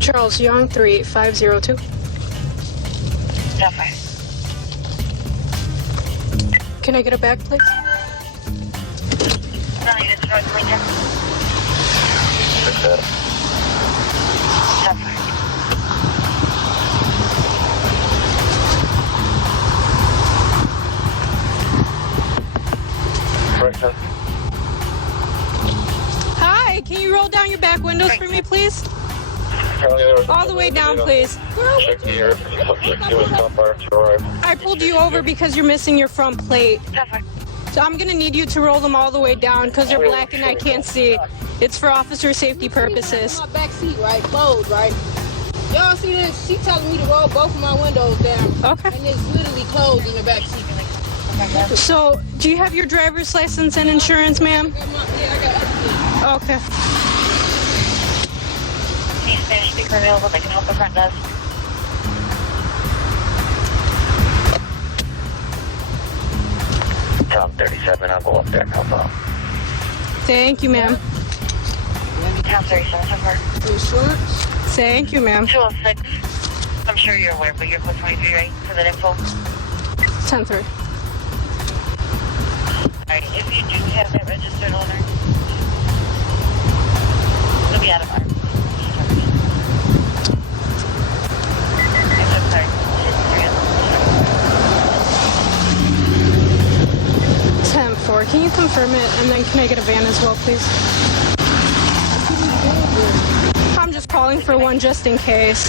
Charles Young, 38502. Definitely. Can I get it back, please? No, you just wrote the window. Definitely. Hi, can you roll down your back windows for me, please? All the way down, please. I pulled you over because you're missing your front plate. So I'm gonna need you to roll them all the way down because you're black and I can't see. It's for officer safety purposes. My back seat, right? Closed, right? Y'all see this? She telling me to roll both of my windows down. Okay. And it's literally closed in the back seat. So, do you have your driver's license and insurance, ma'am? Yeah, I got everything. Okay. Any Spanish speaker available that can help the front desk? Tom 37, I'll go up there and help out. Thank you, ma'am. Tom 37, somewhere. Insurance? Thank you, ma'am. 206. I'm sure you're aware, but you're code 23, right? For that info? 10-3. Alright, if you do have that registered owner, it'll be out of our. I'm sorry. 10-4. Can you confirm it? And then can I get a van as well, please? I'm just calling for one just in case.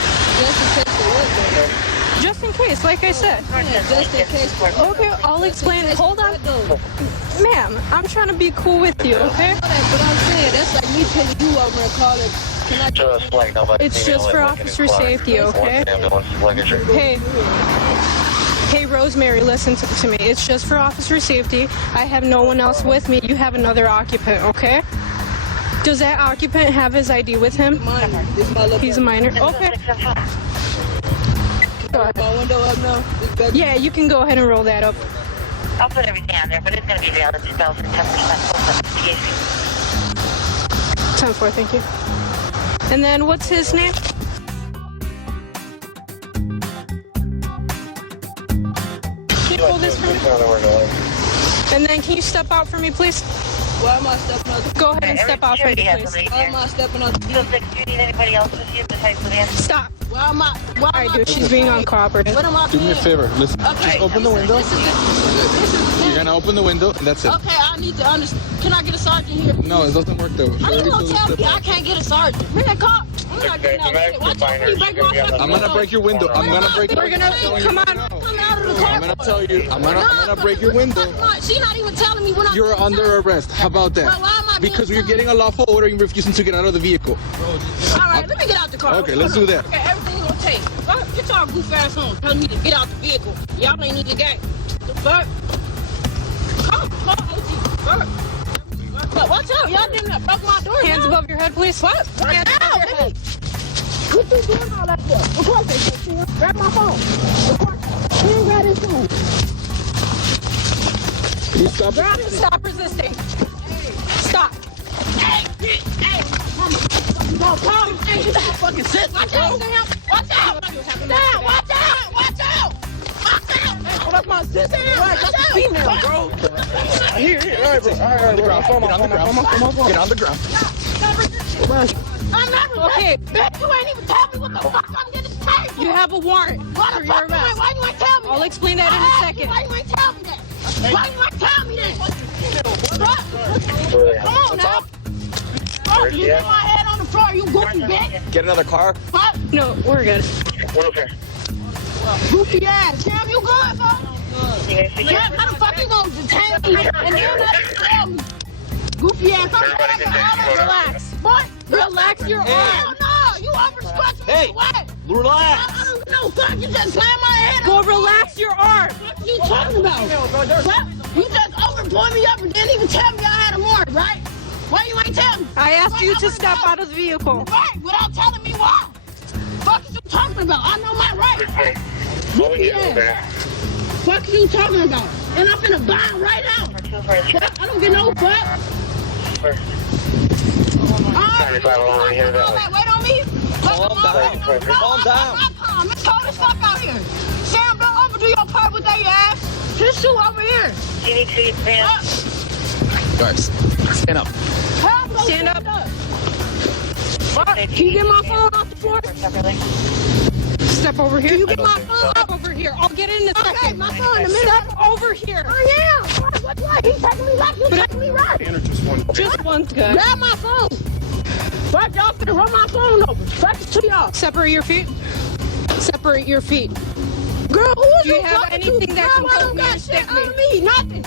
Just in case, like I said. Just in case. Okay, I'll explain it. Hold on. Ma'am, I'm trying to be cool with you, okay? But I'm saying, that's like me telling you over and calling. Just like nobody. It's just for officer safety, okay? Hey, Rosemary, listen to me. It's just for officer safety. I have no one else with me. You have another occupant, okay? Does that occupant have his ID with him? He's a minor. Okay. Go ahead. My window up now. Yeah, you can go ahead and roll that up. I'll put everything on there, but it's going to be valid 2010% investigation. 10-4, thank you. And then what's his name? Can you pull this for me? And then can you step out for me, please? Why am I stepping out? Go ahead and step out for me, please. Why am I stepping out? 206, do you need anybody else with you besides the van? Stop. Why am I? All right, dude, she's being uncooperative. What am I Do me a favor. Listen, Okay, just open the window. This is You're gonna open the window, and that's it. okay, I need to understand. Can I get a sergeant here? No, it doesn't work that way. How you gonna tell me I can't get a sergeant? Man, call. I'm not getting out of shit. Watch out, you break my fucking I'm gonna break your window. I'm gonna break. We're gonna come on. Come out of the car. I'm gonna tell you. I'm gonna break your window. She's not even telling me when I'm. You're under arrest. How about that? Well, why am I being Because you're getting a lawful order and refusing to get out of the vehicle. All right, let me get out the car. Okay, let's do that. Okay, everything you gonna take. Get y'all goof ass home. Tell me to get out the vehicle. Y'all ain't need the gang. The fuck? Come on, OG. Watch out, y'all didn't broke my door. Hands above your head, please. What? Hands above your head. What you doing all that for? Of course they said, grab my phone. Of course. He ain't grab his phone. Can you stop? Stop resisting. Stop. Hey. No, come. Hey, you fucking sit. Watch out, Sam. Watch out. Sam, watch out. Watch out. Oh, that's my sister. That's a female, bro. Here. All right, bro. All right, bro. Get on the ground. I'm never Okay. Bitch, you ain't even tell me what the fuck I'm getting paid. You have a warrant What for the your fuck? arrest. Why you ain't tell me I'll that? explain that in a second. Why you ain't tell me that? Why you ain't tell me that? Come on now. Bro, you hit my head on the destroy you, goofy bitch. Get another car. Fuck, No, we're good. Wheelchair. goofy ass. Damn, you good, fuck? Damn, how the fuck you gonna detain me and then let me tell me? Goofy ass, I'm Relax. What? Relax your Hell arm. no, you overstretching me. Hey. What? Relax. I don't know, fuck, you just slammed my head. Go relax your arm. What you talking about? What? You just overblown me up and didn't even tell me I had a warrant, right? Why you ain't tell me? I asked you to step out of the vehicle. Right, without telling me why. Fuck is you talking about? I know my rights. Moving it over. Fuck is you talking about? And I'm finna buy right now. Fuck, I don't get no fuck. Wait on me. Calm down. It's cold as fuck out here. Sam, don't overdo your part with that ass. Just shoot over here. You need to advance. Guys, stand up. Stand up. Can you get my phone off the floor? Separately. Step over here. Can you get my phone? Step over here. I'll get it in a Okay, second. my phone in a minute. Step over here. Oh yeah. What's right? He's taking me left. You're taking me right. Just one's good. Grab my phone. Fuck, y'all finna run my phone over. Fuck it to y'all. Separate your feet. Separate your feet. Girl, who is Do you have anything that can help me or stick me? Nothing.